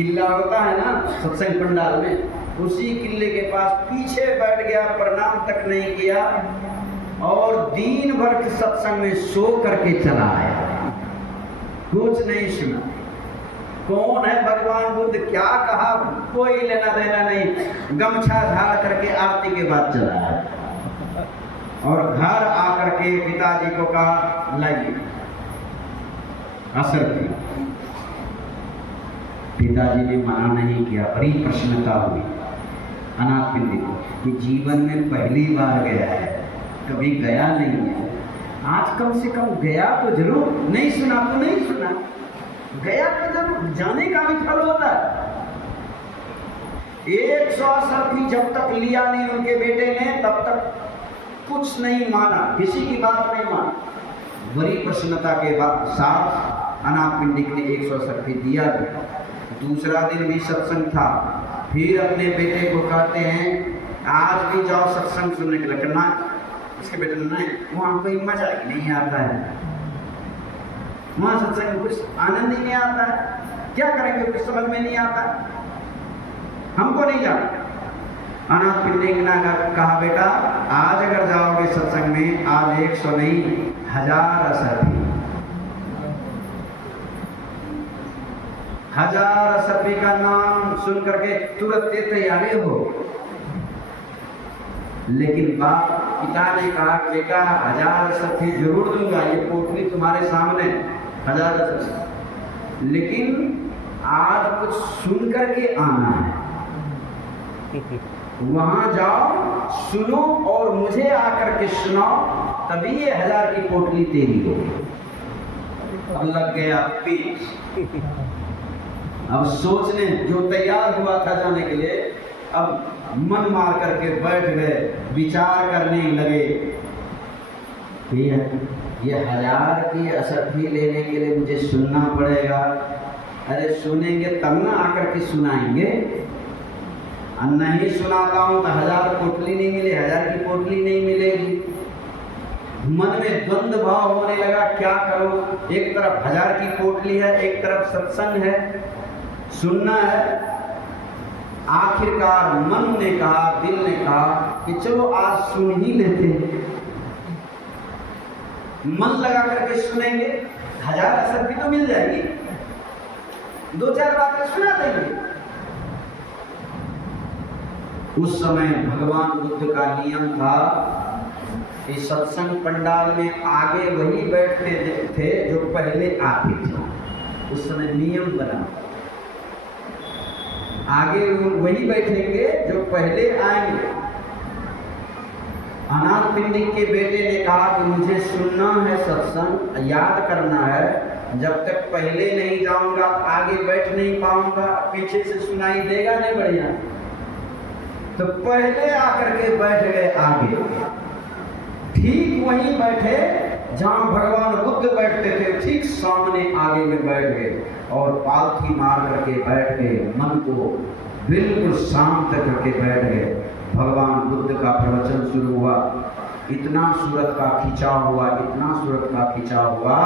किला होता है ना सत्संग पंडाल में, उसी किले के पास पीछे बैठ गया, प्रणाम तक नहीं किया और दिन भर के सत्संग में सो करके चला आया, कुछ नहीं सुना। कौन है भगवान बुद्ध, क्या कहा, कोई लेना देना नहीं, गमछा झाड़ करके आरती के बाद चला आया और घर आकर के पिताजी को कहा लाइए असर किया। पिताजी ने मना नहीं किया, बड़ी प्रसन्नता हुई अनाथ पिंडी को कि जीवन में पहली बार गया है, कभी गया नहीं है, आज कम से कम गया तो जरूर, नहीं सुना तो नहीं सुना, गया तो जरूर, जाने का भी फल होता है। 180 भी जब तक लिया नहीं उनके बेटे ने तब तक कुछ नहीं माना, किसी की बात नहीं माना। बड़ी प्रसन्नता के बाद साथ अनाथ पिंडिक ने 180 दिया। दूसरा दिन भी सत्संग था, फिर अपने बेटे को कहते हैं आज भी जाओ सत्संग सुनने के लिए। करना उसके बेटे ने नहीं, वहाँ कोई मजा ही नहीं आता है, वहाँ सत्संग में कुछ आनंद ही नहीं आता है, क्या करेंगे कुछ समझ में नहीं आता, हमको नहीं जाना। अनाथ पिंडिक ने कहा बेटा आज अगर जाओगे सत्संग में, आज 100 नहीं 1000 असर भी, 1000 असर का नाम सुन करके तुरंत तैयारी हो। लेकिन बाप पिता ने कहा बेटा 1000 असर जरूर दूंगा, ये पोटली तुम्हारे सामने 1000 असर, लेकिन आज कुछ सुन करके आना है, वहां जाओ सुनो और मुझे आकर के सुनाओ, तभी ये 1000 की पोटली तेरी होगी। अब लग गया पीठ, अब सोचने जो तैयार हुआ था जाने के लिए, अब मन मार करके बैठ गए, विचार करने लगे कि ये 1000 की असरफी लेने के लिए मुझे सुनना पड़ेगा। अरे सुनेंगे तब ना आकर के सुनाएंगे, और नहीं सुनाता हूँ तो 1000 पोटली नहीं मिले, 1000 की पोटली नहीं मिलेगी। मन में द्वंद्व भाव होने लगा, क्या करो, एक तरफ 1000 की पोटली है, एक तरफ सत्संग है, सुनना है। आखिरकार मन ने कहा, दिल ने कहा कि चलो आज सुन ही लेते हैं, मन लगा करके सुनेंगे, 1000 असर भी तो मिल जाएगी, 2-4 बातें सुना देंगे। उस समय भगवान बुद्ध का नियम था कि सत्संग पंडाल में आगे वही बैठते थे जो पहले आते थे, उस समय नियम बना, आगे वही बैठेंगे जो पहले आएंगे। अनाथ पिंडिक के बेटे ने कहा कि मुझे सुनना है सत्संग, याद करना है, जब तक पहले नहीं जाऊंगा आगे बैठ नहीं पाऊंगा, पीछे से सुनाई देगा नहीं बढ़िया, तो पहले आकर के बैठ गए आगे, ठीक वहीं बैठे जहां भगवान बुद्ध बैठते थे, ठीक सामने आगे में बैठ गए और पालथी मार करके बैठ गए, मन को बिल्कुल शांत करके बैठ गए। भगवान बुद्ध का प्रवचन शुरू हुआ, इतना सूरत का खिंचाव हुआ, इतना सूरत का खिंचाव हुआ,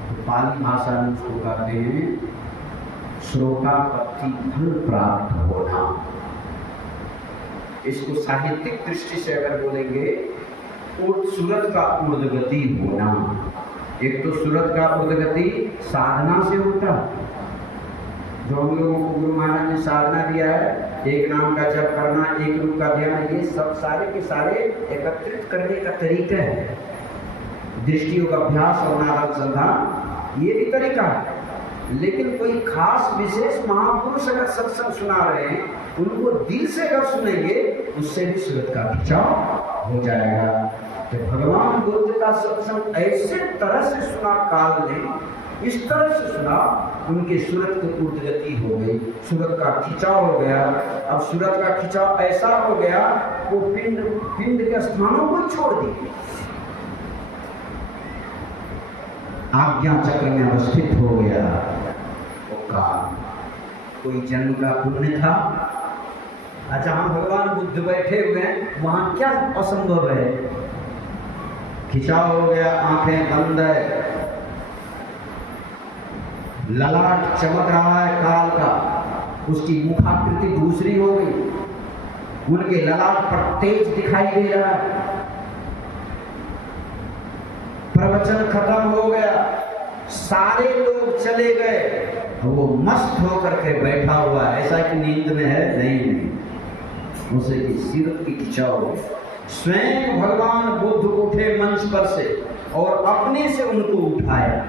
तो पाली भाषा में उसको कहते हैं श्रोतापत्ति फल प्राप्त होना। इसको साहित्यिक दृष्टि से अगर बोलेंगे, सूरत का ऊर्ध्वगति होना। एक तो सूरत का ऊर्ध्वगति साधना से होता है, जो हम लोगों को गुरु महाराज ने साधना दिया है, एक नाम का जप करना, एक रूप का ध्यान, ये सब सारे के सारे एकत्रित करने का तरीका है, दृष्टियों का अभ्यास और नारायण, ये भी तरीका है। लेकिन कोई खास विशेष महापुरुष अगर सत्संग सुना रहे हैं, उनको दिल से अगर सुनेंगे, उससे भी सूरत का खिंचाव हो जाएगा। तो भगवान बुद्ध का सत्संग ऐसे तरह से सुना काल ने, इस तरह से सुना, उनके सूरत की ऊर्ध्वगति हो गई, सूरत का खिंचाव हो गया। अब सूरत का खिंचाव ऐसा हो गया, वो पिंड के स्थानों को छोड़ दिए, आज्ञा चक्र में अवस्थित हो गया। वो काल कोई जन्म का पुण्य था, जहाँ भगवान बुद्ध बैठे हुए हैं वहाँ क्या असंभव है, खिंचाव हो गया, आंखें बंद है, ललाट चमक रहा है काल का, उसकी मुखाकृति दूसरी हो गई, उनके ललाट पर तेज दिखाई दे रहा है। प्रवचन खत्म हो गया, सारे लोग चले गए, वो मस्त होकर के बैठा हुआ है, ऐसा कि नींद में है नहीं, उसे की सिर की खिंचाव। स्वयं भगवान बुद्ध उठे मंच पर से और अपने से उनको उठाया,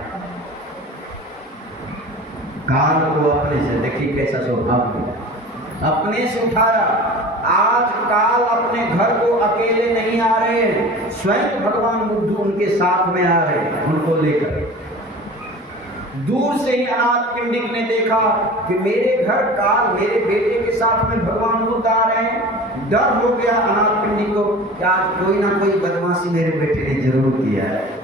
काल को अपने से, देखिए कैसा सौभाग्य, अपने से उठाया। आज काल अपने घर को अकेले नहीं आ रहे, स्वयं भगवान बुद्ध उनके साथ में आ रहे, उनको लेकर। दूर से ही अनाथ पिंडिक ने देखा कि मेरे घर काल मेरे बेटे के साथ में भगवान बुद्ध आ रहे हैं। डर हो गया अनाथ पिंडिक को कि आज कोई ना कोई बदमाशी मेरे बेटे ने जरूर किया है,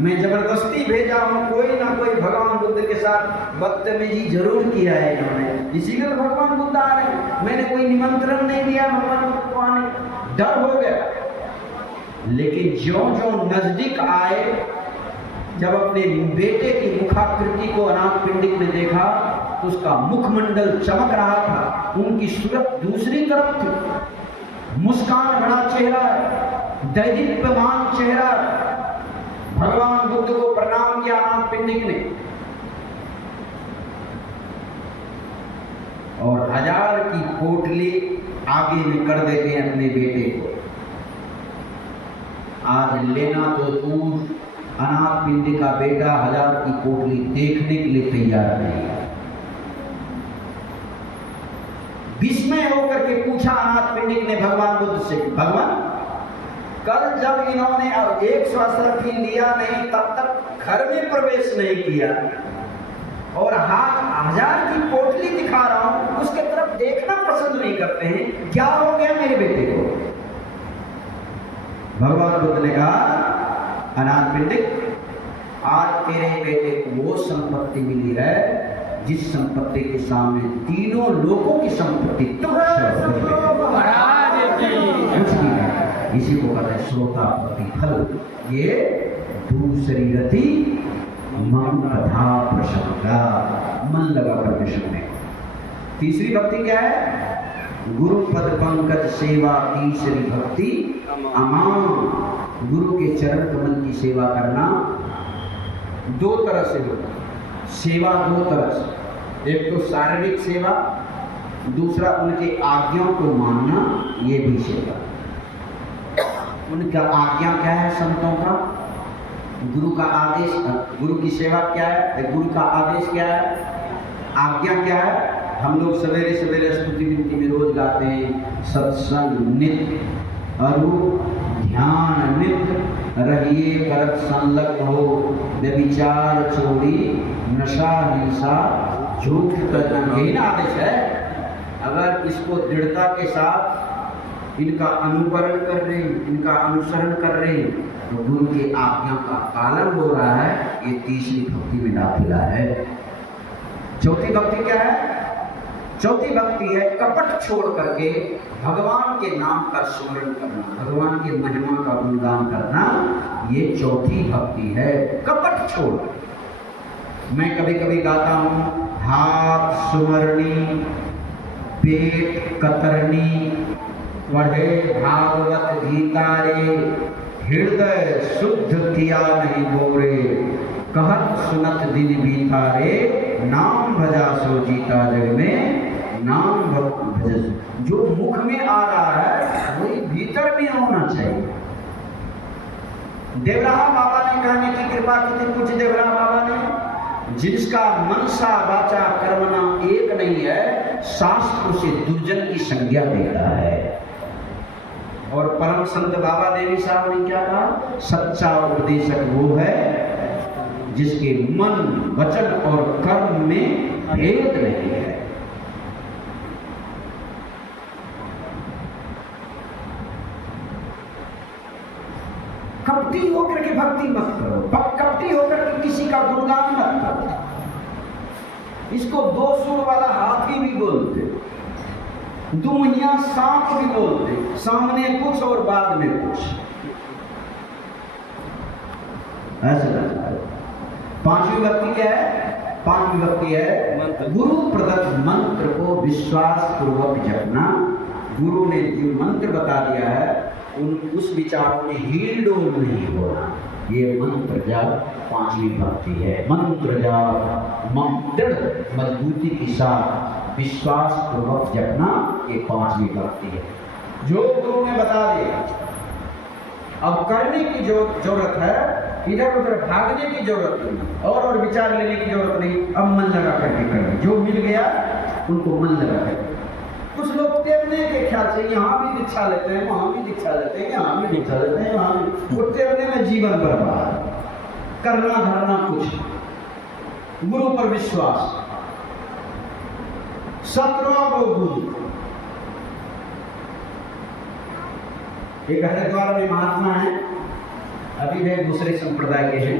मैं जबरदस्ती भेजा हूं, कोई ना कोई भगवान बुद्ध के साथ बदतमीजी जरूर किया है इन्होंने, इसीलिए तो भगवान बुद्ध आ रहे हैं, मैंने कोई निमंत्रण नहीं दिया भगवान बुद्ध को आने। डर हो गया, लेकिन ज्यों-ज्यों नजदीक आए, जब अपने बेटे की मुखाकृति को अनाथ पिंडिक ने देखा तो उसका मुखमंडल चमक रहा था, उनकी सूरत दूसरी तरफ थी, मुस्कान भरा चेहरा, दैदीप्यमान चेहरा। भगवान बुद्ध को प्रणाम किया अनाथ पिंडिक ने और 1000 की पोटली आगे में कर देते हैं अपने बेटे को। आज लेना तो दूर, अनाथ पिंडिक का बेटा 1000 की पोटली देखने के लिए तैयार नहीं है। विस्मय होकर के पूछा अनाथ पिंडिक ने भगवान बुद्ध से, भगवान कल जब इन्होंने 100 भी लिया नहीं, तब तक घर में प्रवेश नहीं किया और हाथ 1000 की पोटली दिखा रहा हूं, उसके तरफ देखना पसंद नहीं करते हैं, क्या हो गया मेरे बेटे को? भगवान बुद्ध ने कहा, अनाथ पिंडिक, आज तेरे बेटे को वो संपत्ति मिली है जिस संपत्ति के सामने तीनों लोगों की संपत्ति इसी को कहते हैं श्रोता प्रतिफल। ये दूसरी रति मन कथा प्रसंगा, मन लगा कर सुनने। तीसरी भक्ति क्या है? गुरु पद पंकज सेवा, तीसरी भक्ति अमान। गुरु के चरण कमल की सेवा करना दो तरह से होता है, सेवा दो तरह से, एक तो शारीरिक सेवा, दूसरा उनके आज्ञाओं को मानना, ये भी सेवा। उनका आज्ञा क्या है? संतों का, गुरु का आदेश, गुरु की सेवा क्या है? गुरु का आदेश क्या है? आज्ञा क्या है? हम लोग सवेरे सवेरे स्तुति विनती में रोज गाते हैं, सत्संग नित्य, अरूप ध्यान नित्य, रहिए करत संलग्न हो, व्यभिचार चोरी नशा हिंसा झूठ तर्क, यही ना आदेश है। अगर इसको दृढ़ता के साथ इनका अनुकरण कर रहे, इनका अनुसरण कर रहे, तो गुरु की आज्ञा का पालन हो रहा है, ये तीसरी भक्ति में दाखिला है। चौथी भक्ति क्या है? चौथी भक्ति है कपट छोड़ करके भगवान के नाम का स्मरण करना, भगवान की महिमा का गुणगान करना, ये चौथी भक्ति है। कपट छोड़। मैं कभी कभी गाता हूँ, हाथ सुमरनी पेट कतरनी, पढ़े भागवत गीता रे, हृदय शुद्ध किया नहीं गोरे, कहत सुनत दिन बीता रे, नाम भजा सो जीता जग में, नाम भज। जो मुख में आ रहा है वही भीतर में होना चाहिए। देवराहा बाबा ने कहने की कृपा की थी, कुछ देवराहा बाबा ने, जिसका मनसा वाचा कर्मना एक नहीं है, शास्त्र से दुर्जन की संज्ञा देता है। और परम संत बाबा देवी साहब ने क्या कहा? सच्चा उपदेशक वो है जिसके मन वचन और कर्म में भेद नहीं है। कपटी होकर के भक्ति मत करो, कपटी होकर के किसी का गुणगान मत करो। इसको दो सूंड वाला हाथी भी बोलते, दुमहिया सांप भी बोलते, सामने कुछ और बाद में कुछ, ऐसा पांचवी भक्ति क्या है? पांचवी भक्ति है गुरु प्रदत्त मंत्र को विश्वास पूर्वक जपना। गुरु ने जो मंत्र बता दिया है उस विचारों में हील डोल नहीं होना। ये मंत्र जाप पांचवी भक्ति है। मंत्र जाप दृढ़ मजबूती के साथ विश्वास पूर्वक जपना, ये पांचवी भक्ति है जो गुरु ने बता दिया। अब करने की जो जरूरत है, इधर उधर भागने की जरूरत नहीं और विचार लेने की जरूरत नहीं। अब मन लगा करके करना, जो मिल गया उनको मन लगा करके। कुछ लोग तैरने के ख्याल से यहाँ भी दीक्षा लेते हैं, वहाँ भी दीक्षा लेते हैं, यहाँ भी दीक्षा लेते हैं, वहाँ भी, वो तैरने में जीवन बर्बाद, करना धरना कुछ। गुरु पर विश्वास, 17वां को गुरु। एक हरिद्वार में महात्मा है, अभी वे दूसरे संप्रदाय के हैं,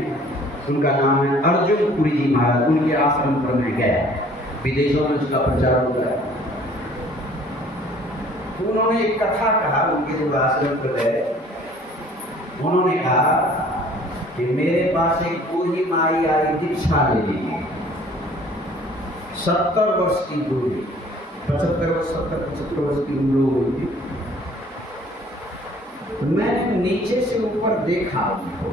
उनका नाम है अर्जुन पुरी जी महाराज। उनके आश्रम पर मैं गया, विदेशों में उसका प्रचार हो गया। तो उन्होंने एक कथा कहा, उनके जो आश्रम पर गए, उन्होंने कहा कि मेरे पास एक बूढ़ी माई आई दीक्षा लेने, 70 वर्ष की बूढ़ी, 75 वर्ष की उम्र हो गई थी। तो मैंने नीचे से ऊपर देखा उनको।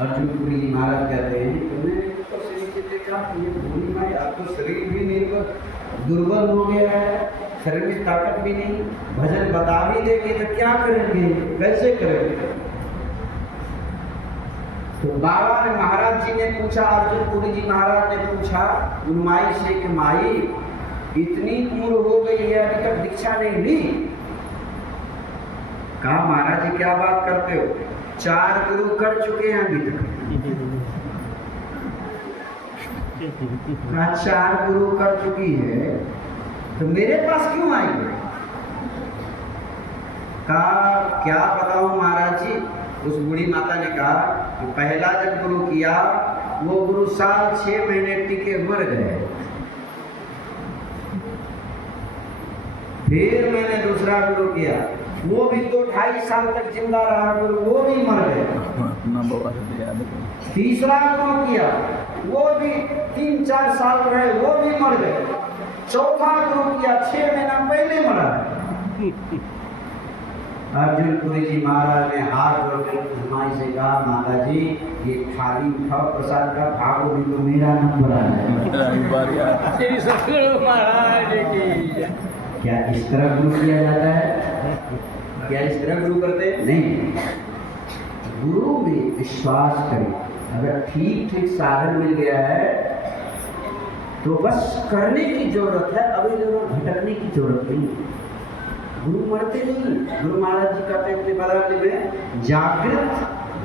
अर्जुन पुरी जी महाराज कहते हैं कि मैंने ऊपर से नीचे देखा कि ये बूढ़ी माई, आपको शरीर भी निर्भर दुर्बल हो गया है, शरीर में ताकत भी नहीं, भजन बता भी देंगे तो क्या करेंगे, कैसे करेंगे? तो बाबा ने, महाराज जी ने पूछा, अर्जुन पुरी जी महाराज ने पूछा उन माई से कि माई इतनी उम्र हो गई है अभी तक दीक्षा नहीं ली? कहा महाराज जी क्या बात करते हो, 4 गुरु कर चुके हैं अभी तक। कहा 4 गुरु कर चुकी है तो मेरे पास क्यों आई? कहा क्या बताऊं महाराज जी। उस बूढ़ी माता ने कहा कि पहला जब गुरु किया वो गुरु साल 6 महीने टिके मर गए, फिर मैंने दूसरा गुरु किया, वो भी तो 2.5 साल तक जिंदा रहा गुरु, वो भी मर गया। तीसरा गुरु किया, वो भी 3-4 साल रहे, वो भी मर गए। चौथा गुरु किया, 6 महीना पहले मरा। अर्जुन पुरी जी महाराज ने हाथ जोड़कर माई से कहा माता जी ये थाली उठाओ प्रसाद का, भागो भी तो मेरा नंबर आ जाए। क्या इस तरह गुरु किया जाता है? क्या इस तरह गुरु करते हैं? नहीं। गुरु में विश्वास करें, अगर ठीक ठीक साधन मिल गया है तो बस करने की जरूरत है, अभी जरूरत भटकने की जरूरत नहीं। गुरु मरते नहीं। गुरु महाराज जी कहते हैं अपने बराबरी में, जागृत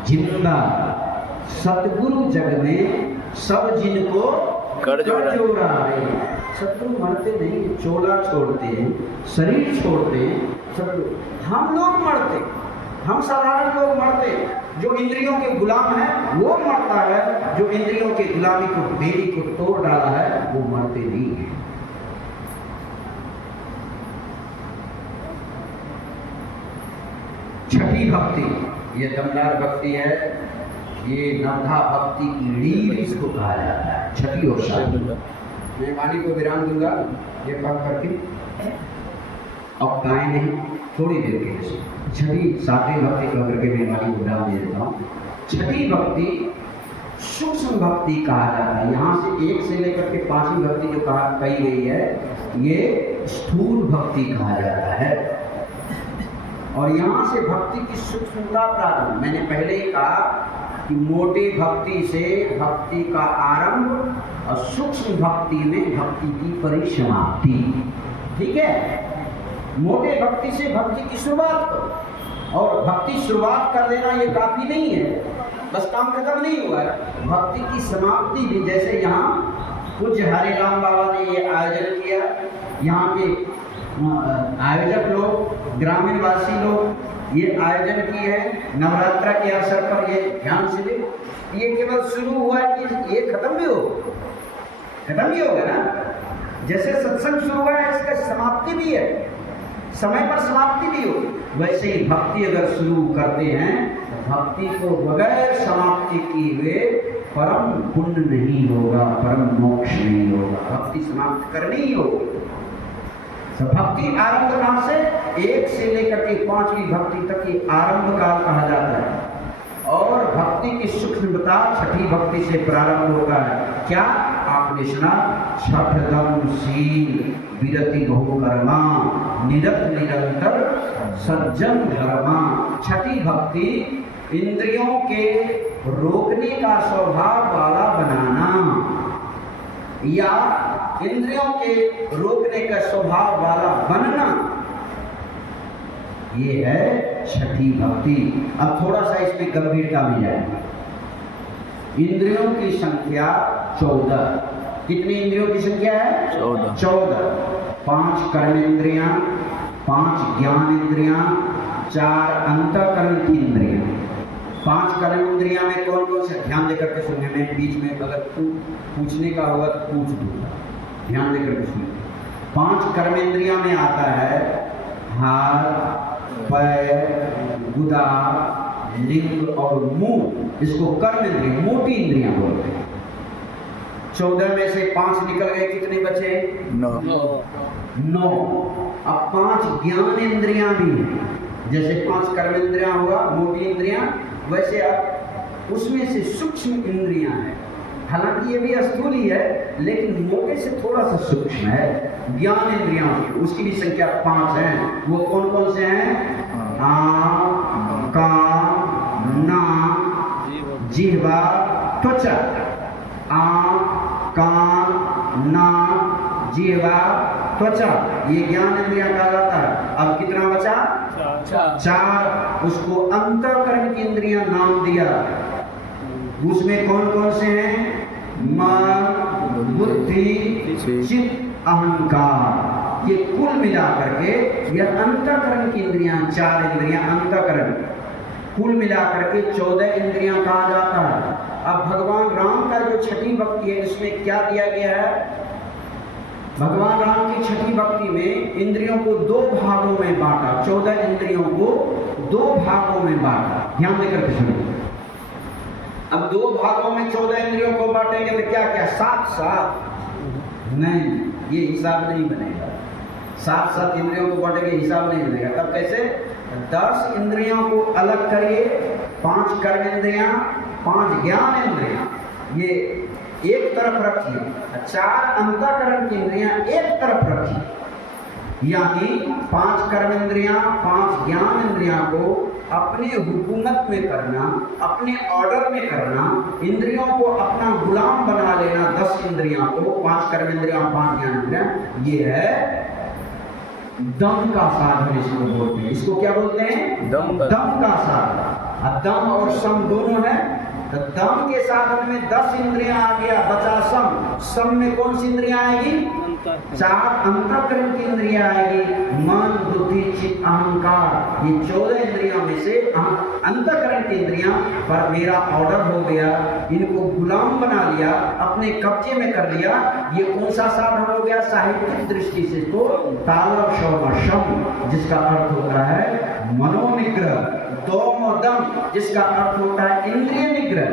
जिंदा सतगुरु जग में सब जिनको कर जोड़ा है। सतगुरु मरते नहीं, चोला छोड़ते हैं, शरीर छोड़ते हैं, सब। हम लोग मरते, हम साधारण लोग मरते। जो इंद्रियों के गुलाम है वो मरता है, जो इंद्रियों के गुलामी को, बेड़ी को तोड़ डाला है वो मरते नहीं है। छठी भक्ति, ये दमदार भक्ति है, ये नवधा भक्ति की रीढ़ इसको कहा जाता है। छठी और सातवीं। मैं वाणी को विराम दूंगा ये पढ़ करके, अब गाएं नहीं, थोड़ी देर के लिए। छठी सातवीं भक्ति कह करके मैं वाणी को विराम दे देता हूँ। छठी भक्ति सूक्ष्म भक्ति कहा जाता है। यहाँ से 1 से लेकर के 5वीं भक्ति जो कही गई है ये स्थूल भक्ति कहा जाता है। और यहाँ से भक्ति की सूक्ष्मता प्रारंभ। मैंने पहले ही कहा कि मोटे भक्ति से भक्ति का आरंभ और सूक्ष्म भक्ति में भक्ति की परिसमाप्ति। ठीक है, मोटे भक्ति से भक्ति की शुरुआत करो, और भक्ति शुरुआत कर देना ये काफी नहीं है, बस काम खत्म नहीं हुआ है। भक्ति की समाप्ति भी, जैसे यहाँ पूज्य हरिराम बाबा ने ये आयोजन किया, यहाँ के आयोजक लोग, ग्रामीण वासी लोग ये आयोजन किए हैं नवरात्रा के अवसर पर। ये ध्यान से देख, ये केवल शुरू हुआ है कि ये खत्म भी होगा ना। जैसे सत्संग शुरू हुआ है इसका समाप्ति भी है, समय पर समाप्ति भी हो। वैसे ही भक्ति अगर शुरू करते हैं तो भक्ति को बगैर समाप्ति किए हुए परम पुण्य नहीं होगा, परम मोक्ष नहीं होगा, भक्ति समाप्त करनी ही होगी। तो भक्ति आरंभ काल से 1 से लेकर के 5वीं भक्ति तक की आरंभ काल कहा जाता है। और भक्ति की सूक्ष्मता 6ठी भक्ति से प्रारंभ होता है। क्या आपने सुना? छठ दम शील विरति बहु कर्मा निरत निरंतर सज्जन धर्मा। 6ठी भक्ति इंद्रियों के रोकने का स्वभाव वाला बनाना या इंद्रियों के रोकने का स्वभाव वाला बनना, ये है 6ठी भक्ति। अब थोड़ा सा इसमें गंभीरता में जाएंगे। इंद्रियों की संख्या 14। कितनी इंद्रियों की संख्या है? 14। 5 कर्मेंद्रियां, 5 ज्ञान इंद्रियां, 4 अंतःकरण की इंद्रियां। 5 कर्मेंद्रियां में कौन कौन से? ध्यान देकर के सुनने में, बीच में अगर पूछने का होगा तो पूछ दूंगा, ध्यान देकर के सुनिए। 5 कर्मेंद्रियां में आता है हाथ, पैर, गुदा, लिंग और मुंह। इसको कर्म इंद्रिय, मोटी इंद्रियां बोलते हैं। 14 में से 5 निकल गए, कितने बचे? 9। अब 5 ज्ञान इंद्रियां भी हैं। जैसे 5 कर्म इंद्रियां हुआ, मोटी इंद्रियां, वैसे अब उसमें से सूक्ष्म इंद्रियां हैं। हालांकि ये भी स्थूल ही है, लेकिन मोटे से थोड़ा सा सूक्ष्म है। ज्ञान इंद्रियां की उसकी भी संख्या 5 है। वो कौन कौन से हैं? आँख, कान, नाक, जिह्वा, त्वचा। आँख, कान, नाक, जिह्वा, त्वचा, ये ज्ञान इंद्रियां कहा जाता है। अब कितना बचा? 4। उसको अंतःकरण की इंद्रियां नाम दिया। उसमें कौन कौन से हैं? मन, बुद्धि, चित्त, अहंकार। ये कुल मिलाकर के यह अंतःकरण की इंद्रियां, 4 इंद्रियां अंतःकरण, कुल मिलाकर के 14 इंद्रियां कहा जाता है। अब भगवान राम का जो 6ठी भक्ति है, इसमें क्या दिया गया है? भगवान राम की 6ठी भक्ति में इंद्रियों को 2 भागों में बांटा। 14 इंद्रियों को 2 भागों में बांटा। ध्यान देकर के सुनिए। अब 2 भागों में 14 इंद्रियों को बांटेंगे तो क्या क्या? 7 नहीं, ये हिसाब नहीं बनेगा। 7 इंद्रियों को बांटेंगे, हिसाब नहीं बनेगा। तब कैसे? 10 इंद्रियों को अलग करिए, 5 कर्म इंद्रियां, 5 ज्ञान इंद्रियां, ये एक तरफ रखिए। 4 अंतःकरण की इंद्रियां एक तरफ रखिए। यानी 5 कर्म इंद्रियां, 5 ज्ञान इंद्रियां को अपने हुकूमत में करना, अपने ऑर्डर में करना, इंद्रियों को अपना गुलाम बना लेना। 10 इंद्रियां को, 5 कर्म इंद्रियां, 5 ज्ञान इंद्रियां, ये है दम का साधन इसको बोलते हैं। इसको क्या बोलते हैं? दम का साधन। अब दम और सम दोनों है। तो दम के साधन में 10 इंद्रियां आ गया, बचा सम। सम में कौन सी इंद्रियां आएगी? 4 अंतःकरण की इंद्रियां आएगी, मन, बुद्धि, चित्त, अहंकार। ये 14 इंद्रियों में से अंतःकरण की इंद्रियां पर मेरा ऑर्डर हो गया, इनको गुलाम बना लिया, अपने कब्जे में कर लिया। ये कौन सा साधन हो गया? साहित्यिक दृष्टि से इसको तालव शम, जिसका अर्थ होता है मनोनिग्रह। दोम और दम, जिसका अर्थ होता है इंद्रिय निग्रह।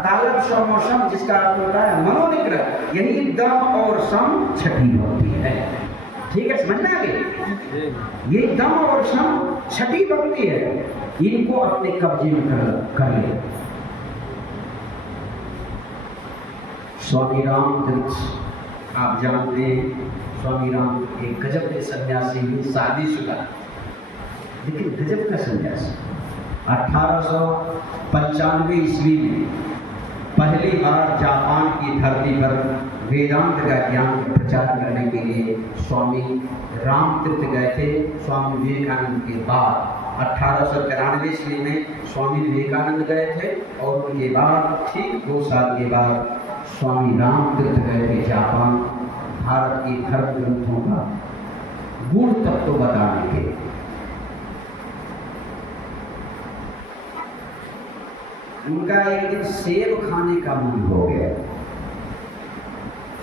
तालब शम, जिसका अर्थ होता है मनोनिग्रह। यही दम और सम 6ठी भक्ति है। ठीक है, समझ में आ गई? ये दम और सम 6ठी भक्ति है। इनको अपने कब्जे में कर ले। स्वामी रामतीर्थ आप जानते हैं, स्वामी राम एक गजब के सन्यासी हैं, शादीशुदा, लेकिन गजब का सन्यासी। 1895 ईस्वी में पहली बार जापान की धरती पर वेदांत का ज्ञान प्रचार करने के लिए स्वामी रामतीर्थ गए थे। स्वामी विवेकानंद के बाद 1893 ईस्वी में स्वामी विवेकानंद गए थे, और उनके बाद ठीक 2 साल के बाद स्वामी रामतीर्थ गए थे जापान, भारत की धर्म ग्रंथों का गूढ़ तत्व बताने के। उनका एक दिन सेब खाने का मन हो गया।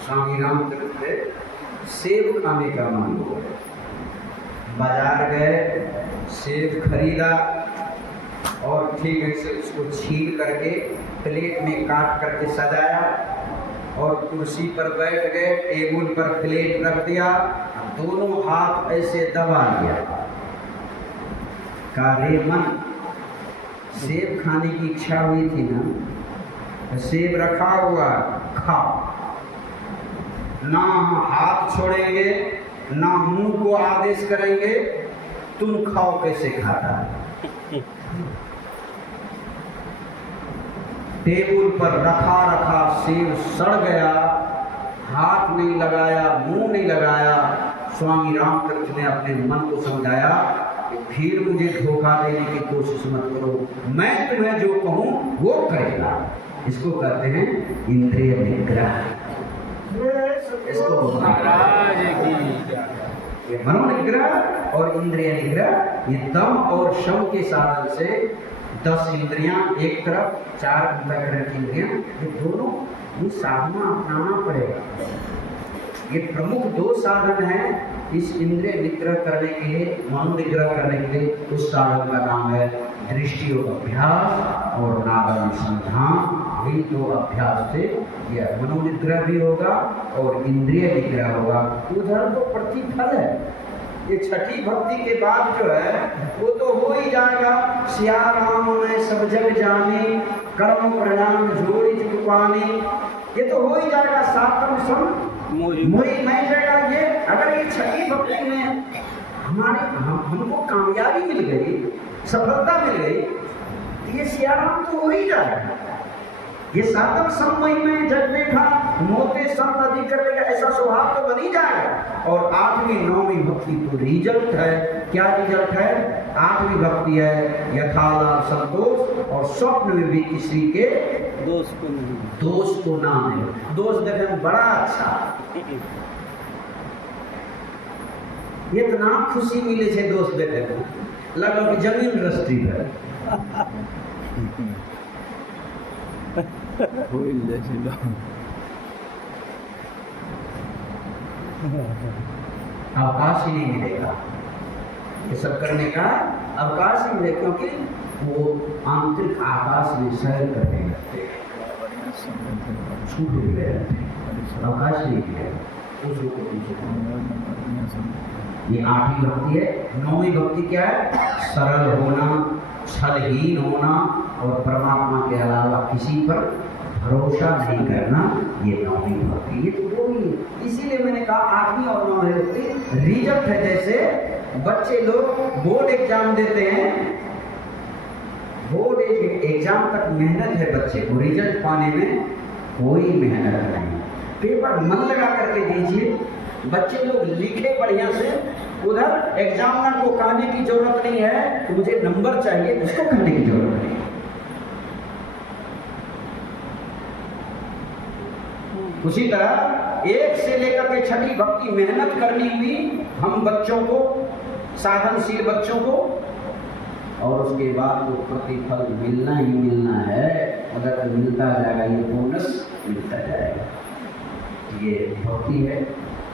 स्वामी रामतीर्थ पे सेब खाने का मन हो गया। बाजार गए, सेब खरीदा, और ठीक है से उसको छील करके प्लेट में काट करके सजाया और कुर्सी पर बैठ गए, टेबल पर प्लेट रख दिया, दोनों हाथ ऐसे दबा लिया। कहा रे मन, सेब खाने की इच्छा हुई थी ना, सेब रखा हुआ, खाओ। ना हम हाथ छोड़ेंगे, ना मुंह को आदेश करेंगे, तुम खाओ। कैसे खाता है? टेबल पर रखा रखा सेब सड़ गया, हाथ नहीं लगाया, मुंह नहीं लगाया। स्वामी रामकृष्ण ने अपने मन को समझाया कि फिर मुझे धोखा देने की कोशिश मत करो, मैं तुम्हें जो कहूं वो करेगा। इसको कहते हैं इंद्रिय निग्रह। इसको मनोनिग्रह और इंद्रिय निग्रह, ये दम और शम के साधन से 10 इंद्रियां एक तरफ, 4 अंतःकरण की इंद्रियां, ये दोनों ये साधना अपनाना पड़ेगा। ये प्रमुख 2 साधन हैं इस इंद्रिय निग्रह करने के लिए, मनोनिग्रह करने के लिए। उस साधन का नाम है दृष्टि योग अभ्यास और नादानुसंधान। इन 2 अभ्यास से यह मनोनिग्रह भी होगा और इंद्रिय निग्रह होगा। उधर तो प्रतिफल है, ये छठी भक्ति के बाद जो है वो तो हो ही जाएगा। सिया राम मैं सब जग जाने, कर्म प्रणाम जोड़ी चुपाने, ये तो हो ही जाएगा। सातम सम मोरी मैं जाएगा। ये अगर ये छठी भक्ति में हमको कामयाबी मिल गई, सफलता मिल गई, तो ये सिया राम तो हो ही जाएगा। ये सातम समय में जग देखा मोते संत अधिक कर लेगा, ऐसा स्वभाव तो बन ही जाएगा। और 8वीं 9वीं भक्ति तो रिजल्ट है। क्या रिजल्ट है? 8वीं भक्ति है यथालाभ संतोष और स्वप्न में भी किसी के दोष को ना है। दोष देखने में बड़ा अच्छा, इतना खुशी मिले छे दोस्त देखे में, लगा कि जमीन रस्ती है। अवकाश ही नहीं मिलेगा, ये सब करने का अवकाश ही मिलेगा, क्योंकि वो आंतरिक आकाश में सैर करने लगते, छूट गए, अवकाश नहीं मिलेगा। ये 8वीं भक्ति है। 9वीं भक्ति क्या है? सरल होना, छलहीन होना और परमात्मा के अलावा किसी पर भरोसा नहीं करना, ये 9वीं भक्ति। ये तो वही, इसीलिए मैंने कहा 8वीं और 9वीं भक्ति रिजल्ट है। जैसे बच्चे लोग बोर्ड एग्जाम देते हैं, बोर्ड एग्जाम तक मेहनत है बच्चे को, रिजल्ट पाने में कोई मेहनत नहीं। पेपर मन लगा करके दीजिए, बच्चे लोग लिखे बढ़िया से, उधर एग्जामिनर को कहने की जरूरत नहीं है कि मुझे नंबर चाहिए, उसको कहने की जरूरत नहीं। उसी तरह 1 से लेकर के छठी भक्ति मेहनत करनी हुई हम बच्चों को, साधनशील बच्चों को, और उसके बाद वो प्रतिफल मिलना ही मिलना है। अगर मिलता जाएगा, ये बोनस मिलता जाएगा। ये भक्ति है,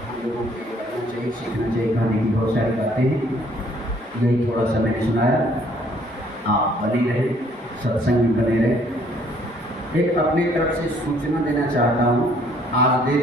हम लोगों को करना चाहिए, सीखना चाहिए। खाने की बहुत सारी बातें हैं, यही थोड़ा सा मैंने सुनाया। आप बने रहे, सत्संग में बने रहे। एक अपने तरफ से सूचना देना चाहता हूँ, आज दे